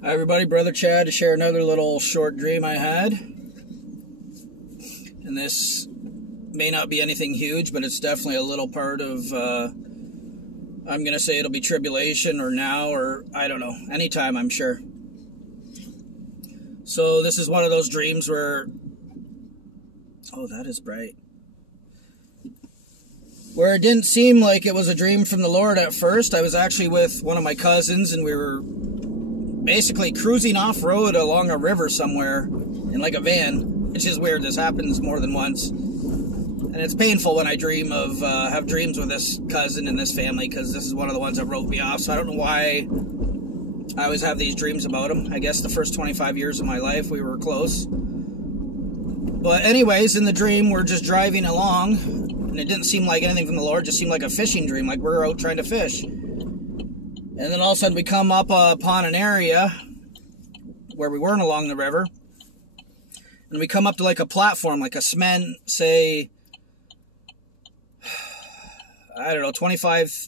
Hi everybody, Brother Chad to share another little short dream I had. And this may not be anything huge, but it's definitely a little part of, I'm going to say it'll be tribulation or now or I don't know, anytime I'm sure. So this is one of those dreams where, oh that is bright. Where it didn't seem like it was a dream from the Lord at first. I was actually with one of my cousins and we were basically cruising off-road along a river somewhere in like a van, which is weird. This happens more than once. And it's painful when I dream of, have dreams with this cousin and this family, because this is one of the ones that wrote me off. So I don't know why I always have these dreams about him. I guess the first 25 years of my life we were close. But anyways, in the dream we're just driving along, and it didn't seem like anything from the Lord. It just seemed like a fishing dream, like we're out trying to fish. And then all of a sudden we come up upon an area where we weren't along the river. And we come up to like a platform, like a cement, say, I don't know, 25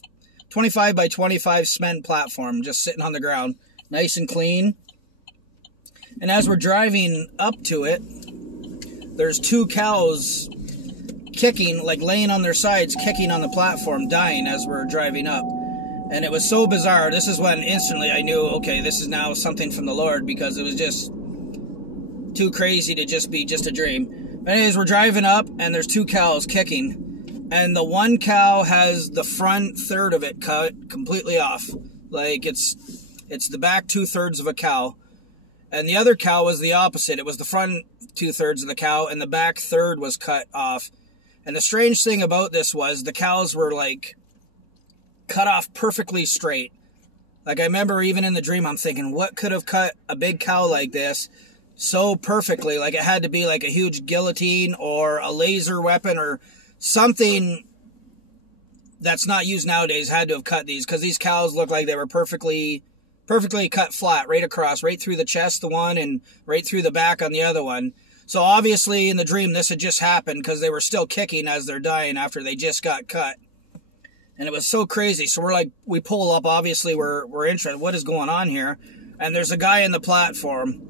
by 25 cement platform, just sitting on the ground, nice and clean. And as we're driving up to it, there's two cows kicking, like laying on their sides, kicking on the platform, dying as we're driving up. And it was so bizarre. This is when instantly I knew, okay, this is now something from the Lord, because it was just too crazy to just be just a dream. But anyways, we're driving up, and there's two cows kicking. And the one cow has the front third of it cut completely off. Like, it's the back 2/3 of a cow. And the other cow was the opposite. It was the front 2/3 of the cow, and the back third was cut off. And the strange thing about this was the cows were, like, cut off perfectly straight. Like, I remember even in the dream, I'm thinking, what could have cut a big cow like this so perfectly? Like, it had to be like a huge guillotine or a laser weapon or something that's not used nowadays had to have cut these, because these cows look like they were perfectly cut flat, right across, right through the chest, the one, and right through the back on the other one. So obviously in the dream, this had just happened because they were still kicking as they're dying after they just got cut. And it was so crazy. So we're like, we pull up, obviously we're interested. What is going on here? And there's a guy in the platform.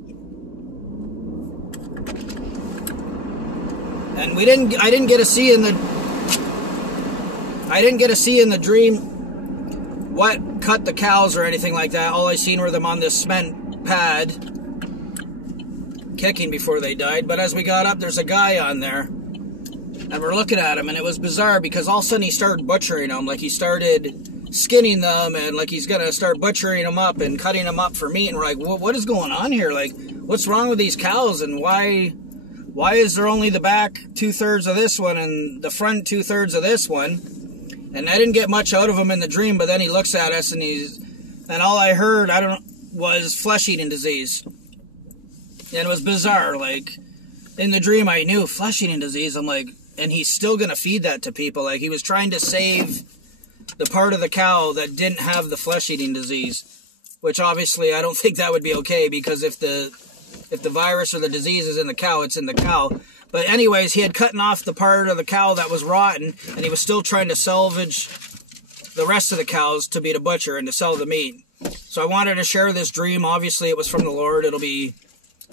And I didn't get to see in the dream what cut the cows or anything like that. All I seen were them on this cement pad kicking before they died. But as we got up, there's a guy on there. And we're looking at him, and it was bizarre because all of a sudden he started butchering them. Like, he started skinning them, and like he's going to start butchering them up and cutting them up for meat. And we're like, what is going on here? Like, what's wrong with these cows? And why is there only the back 2/3 of this one and the front 2/3 of this one? And I didn't get much out of him in the dream, but then he looks at us, and all I heard, was flesh-eating disease. And it was bizarre. Like, in the dream, I knew flesh-eating disease. I'm like, and he's still going to feed that to people. Like, he was trying to save the part of the cow that didn't have the flesh-eating disease, which obviously I don't think that would be okay, because if the virus or the disease is in the cow, it's in the cow. But anyways, he had cut off the part of the cow that was rotten, and he was still trying to salvage the rest of the cows to be the butcher and to sell the meat. So I wanted to share this dream. Obviously, it was from the Lord. It'll be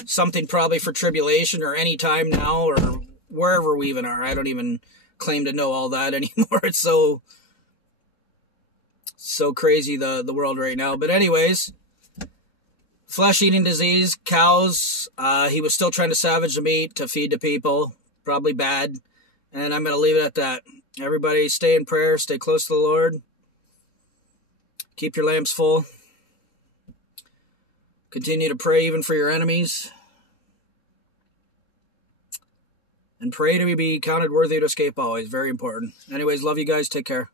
something probably for tribulation or any time now, or wherever we even are. I don't even claim to know all that anymore. It's so crazy, the world right now. But anyways, flesh-eating disease, cows. He was still trying to salvage the meat to feed to people. Probably bad. And I'm going to leave it at that. Everybody stay in prayer. Stay close to the Lord. Keep your lamps full. Continue to pray even for your enemies. And pray to be counted worthy to escape always. Very important. Anyways, love you guys. Take care.